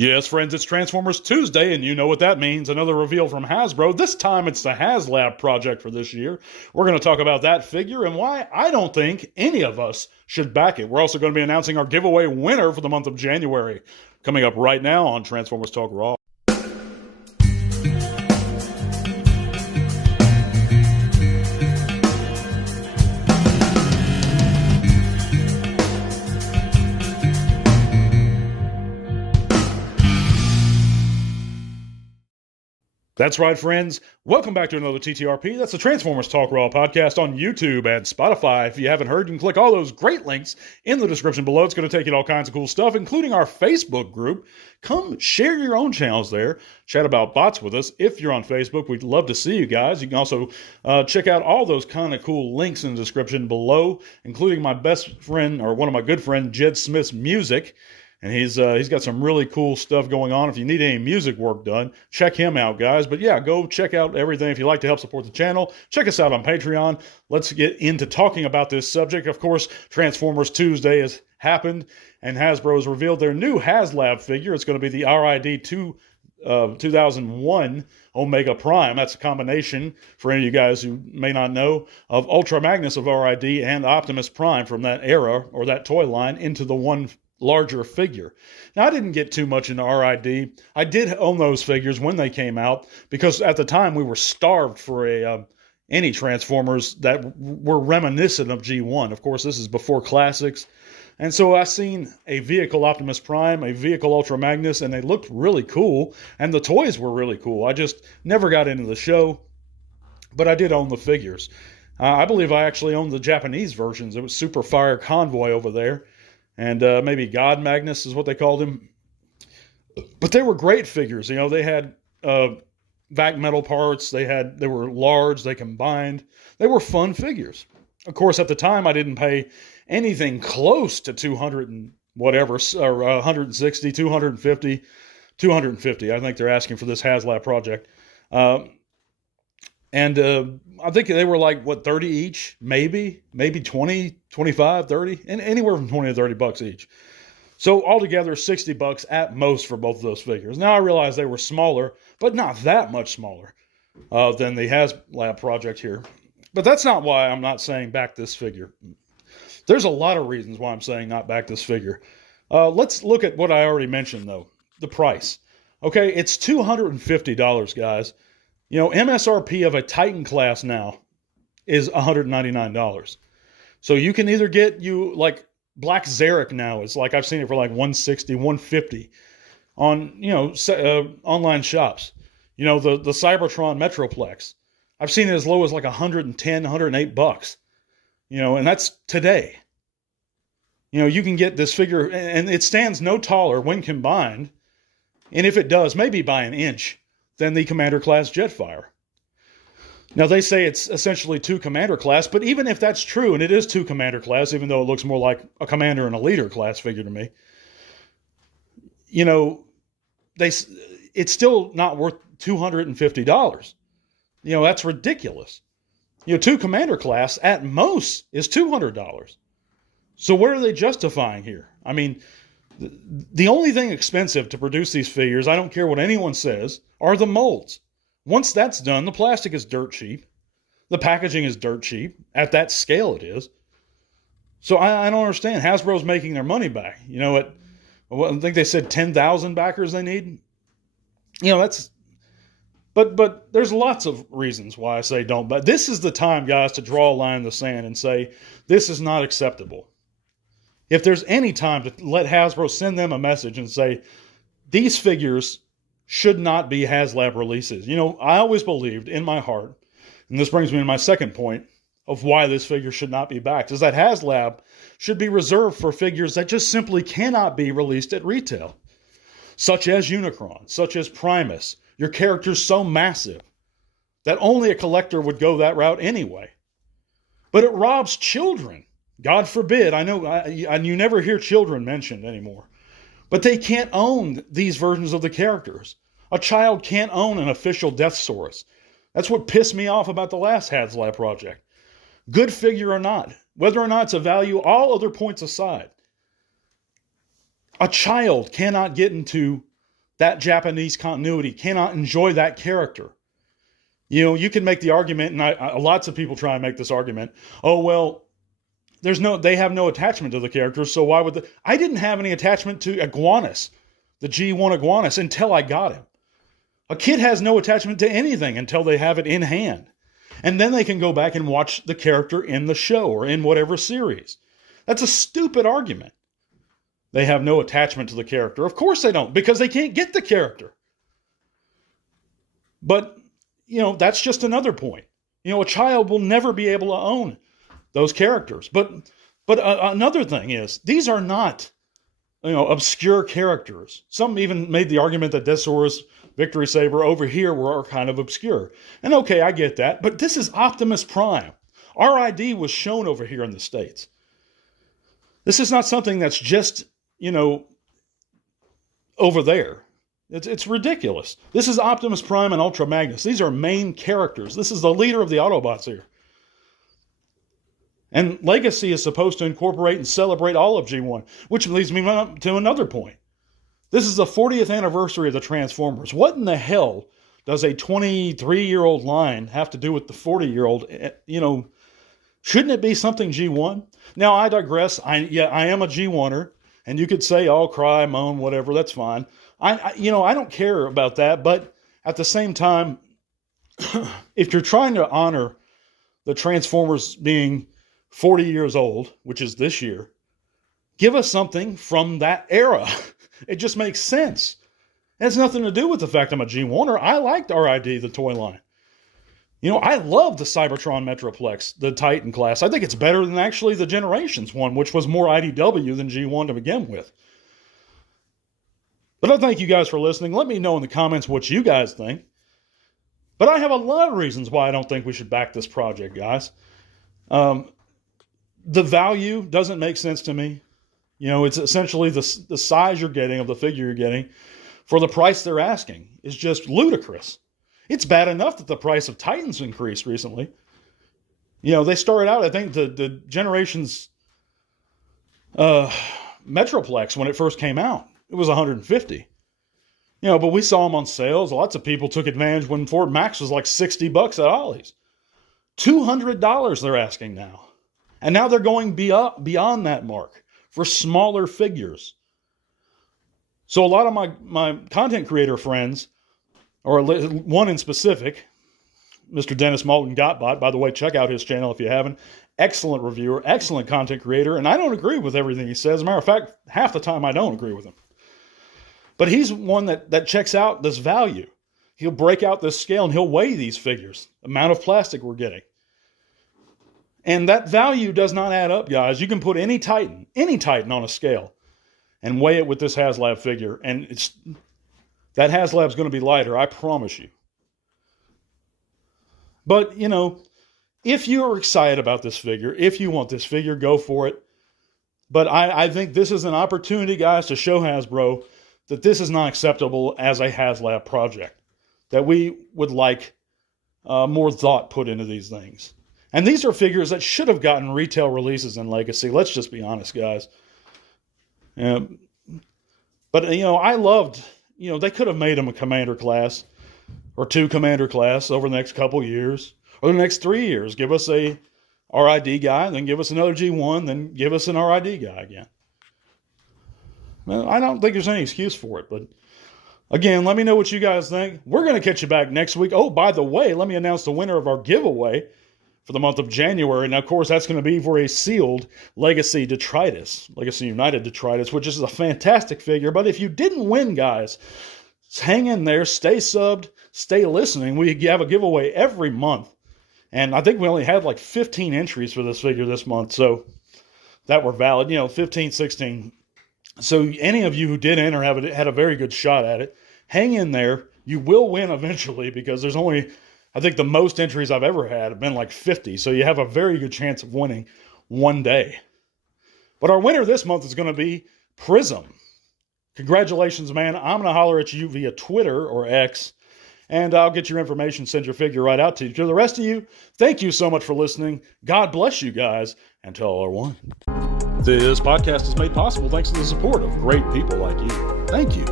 Yes, friends, it's Transformers Tuesday, and you know what that means. Another reveal from Hasbro. This time it's the Haslab project for this year. We're going to talk about that figure and why I don't think any of us should back it. We're also going to be announcing our giveaway winner for the month of January, coming up right now on Transformers Talk Raw. That's right, friends. Welcome back to another TTRP. That's the Transformers Talk Raw podcast on YouTube and Spotify. If you haven't heard, you can click all those great links in the description below. It's going to take you to all kinds of cool stuff, including our Facebook group. Come share your own channels there. Chat about bots with us. If you're on Facebook, we'd love to see you guys. You can also check out all those kind of cool links in the description below, including my best friend, or one of my good friends, Jed Smith's music. And he's got some really cool stuff going on. If you need any music work done, check him out, guys. But yeah, go check out everything. If you'd like to help support the channel, check us out on Patreon. Let's get into talking about this subject. Of course, Transformers Tuesday has happened, and Hasbro has revealed their new Haslab figure. It's going to be the RID 2001 Omega Prime. That's a combination, for any of you guys who may not know, of Ultra Magnus of RID and Optimus Prime from that era, or that toy line, into the one larger figure. Now, I didn't get too much into RID. I did own those figures when they came out, because at the time we were starved for any Transformers that were reminiscent of G1. Of course, this is before classics. And so I seen a vehicle Optimus Prime, a vehicle Ultra Magnus, and they looked really cool, and the toys were really cool. I just never got into the show, but I did own the figures. I believe I actually owned the Japanese versions. It was Super Fire Convoy over there. And maybe God Magnus is what they called him. But they were great figures. You know, they had vac metal parts. They were large. They combined. They were fun figures. Of course, at the time, I didn't pay anything close to 200 and whatever, or 160, 250, 250. I think they're asking for this Haslab project. And I think they were like, what, 30 each? Maybe 20, 25, 30, and anywhere from 20 to 30 bucks each. So altogether, 60 bucks at most for both of those figures. Now I realize they were smaller, but not that much smaller than the Haslab project here. But that's not why I'm not saying back this figure. There's a lot of reasons why I'm saying not back this figure. Let's look at what I already mentioned, though. The price. Okay, it's $250, guys. You know, MSRP of a Titan class now is $199. So you can either get like Black Zarek now. It's like, I've seen it for like $160, $150 on, online shops. You know, the Cybertron Metroplex. I've seen it as low as like $110, $108. You know, and that's today. You know, you can get this figure, and it stands no taller when combined. And if it does, maybe by an inch, than the Commander class Jetfire. Now, they say it's essentially 2 Commander class, but even if that's true, and it is 2 Commander class, even though it looks more like a Commander and a Leader class figure to me, you know, it's still not worth $250. You know, that's ridiculous. You know, 2 Commander class at most is $200. So where are they justifying here? I mean, the only thing expensive to produce these figures, I don't care what anyone says, are the molds. Once that's done, the plastic is dirt cheap. The packaging is dirt cheap. At that scale, it is. So I don't understand. Hasbro's making their money back. You know, I think they said 10,000 backers they need. You know, that's... But there's lots of reasons why I say don't. But this is the time, guys, to draw a line in the sand and say, this is not acceptable. If there's any time to let Hasbro send them a message and say, these figures should not be Haslab releases. You know, I always believed in my heart, and this brings me to my second point of why this figure should not be backed, is that Haslab should be reserved for figures that just simply cannot be released at retail, such as Unicron, such as Primus. Your character's so massive that only a collector would go that route anyway. But it robs children. God forbid. I know you never hear children mentioned anymore. But they can't own these versions of the characters. A child can't own an official Deathsaurus. That's what pissed me off about the last Haslab project. Good figure or not, whether or not it's a value, all other points aside, a child cannot get into that Japanese continuity, cannot enjoy that character. You can make the argument, and lots of people try and make this argument. Oh, well, they have no attachment to the characters, so why would I didn't have any attachment to Iguanus, the G1 Iguanus, until I got him. A kid has no attachment to anything until they have it in hand. And then they can go back and watch the character in the show or in whatever series. That's a stupid argument. They have no attachment to the character. Of course they don't, because they can't get the character. But, that's just another point. A child will never be able to own those characters. But another thing is, these are not, obscure characters. Some even made the argument that Desaurus, Victory Saber over here were kind of obscure. And okay, I get that. But this is Optimus Prime. RID was shown over here in the States. This is not something that's just, over there. It's ridiculous. This is Optimus Prime and Ultra Magnus. These are main characters. This is the leader of the Autobots here. And Legacy is supposed to incorporate and celebrate all of G1, which leads me to another point. This is the 40th anniversary of the Transformers. What in the hell does a 23-year-old line have to do with the 40-year-old? Shouldn't it be something G1? Now, I digress. I am a G1er, and you could say, oh, cry, moan, whatever, that's fine. I don't care about that, but at the same time, if you're trying to honor the Transformers being 40 years old, which is this year, give us something from that era. It just makes sense. It has nothing to do with the fact I'm a G1er. I liked RID, the toy line. I love the Cybertron Metroplex, the Titan class. I think it's better than actually the Generations one, which was more IDW than G1 to begin with. But I thank you guys for listening. Let me know in the comments what you guys think. But I have a lot of reasons why I don't think we should back this project, guys. The value doesn't make sense to me. It's essentially the size you're getting of the figure you're getting for the price they're asking is just ludicrous. It's bad enough that the price of Titans increased recently. They started out, I think, the Generations Metroplex when it first came out. It was $150. But we saw them on sales. Lots of people took advantage when Fort Max was like $60 at Ollie's. $200 they're asking now. And now they're going beyond that mark for smaller figures. So a lot of my content creator friends, or one in specific, Mr. Dennis Malton Gotbot, by the way, check out his channel if you haven't. Excellent reviewer, excellent content creator, and I don't agree with everything he says. As a matter of fact, half the time I don't agree with him. But he's one that checks out this value. He'll break out this scale and he'll weigh these figures, the amount of plastic we're getting. And that value does not add up, guys. You can put any Titan on a scale and weigh it with this Haslab figure. And that Haslab's going to be lighter, I promise you. But, if you're excited about this figure, if you want this figure, go for it. But I think this is an opportunity, guys, to show Hasbro that this is not acceptable as a Haslab project. That we would like more thought put into these things. And these are figures that should have gotten retail releases in Legacy. Let's just be honest, guys. But, I loved, they could have made them a Commander class or 2 Commander class over the next couple years or the next 3 years. Give us a RID guy, then give us another G1, then give us an RID guy again. Well, I don't think there's any excuse for it, but again, let me know what you guys think. We're going to catch you back next week. Oh, by the way, let me announce the winner of our giveaway for the month of January. Now, of course, that's going to be for a sealed Legacy Detritus, Legacy United Detritus, which is a fantastic figure. But if you didn't win, guys, hang in there, stay subbed, stay listening. We have a giveaway every month. And I think we only had like 15 entries for this figure this month, so that were valid, 15, 16. So any of you who did enter had a very good shot at it. Hang in there. You will win eventually because there's only, I think the most entries I've ever had have been like 50. So you have a very good chance of winning one day. But our winner this month is going to be Prism. Congratulations, man. I'm going to holler at you via Twitter or X, and I'll get your information, send your figure right out to you. To the rest of you, thank you so much for listening. God bless you guys, and tell all are one. This podcast is made possible thanks to the support of great people like you. Thank you.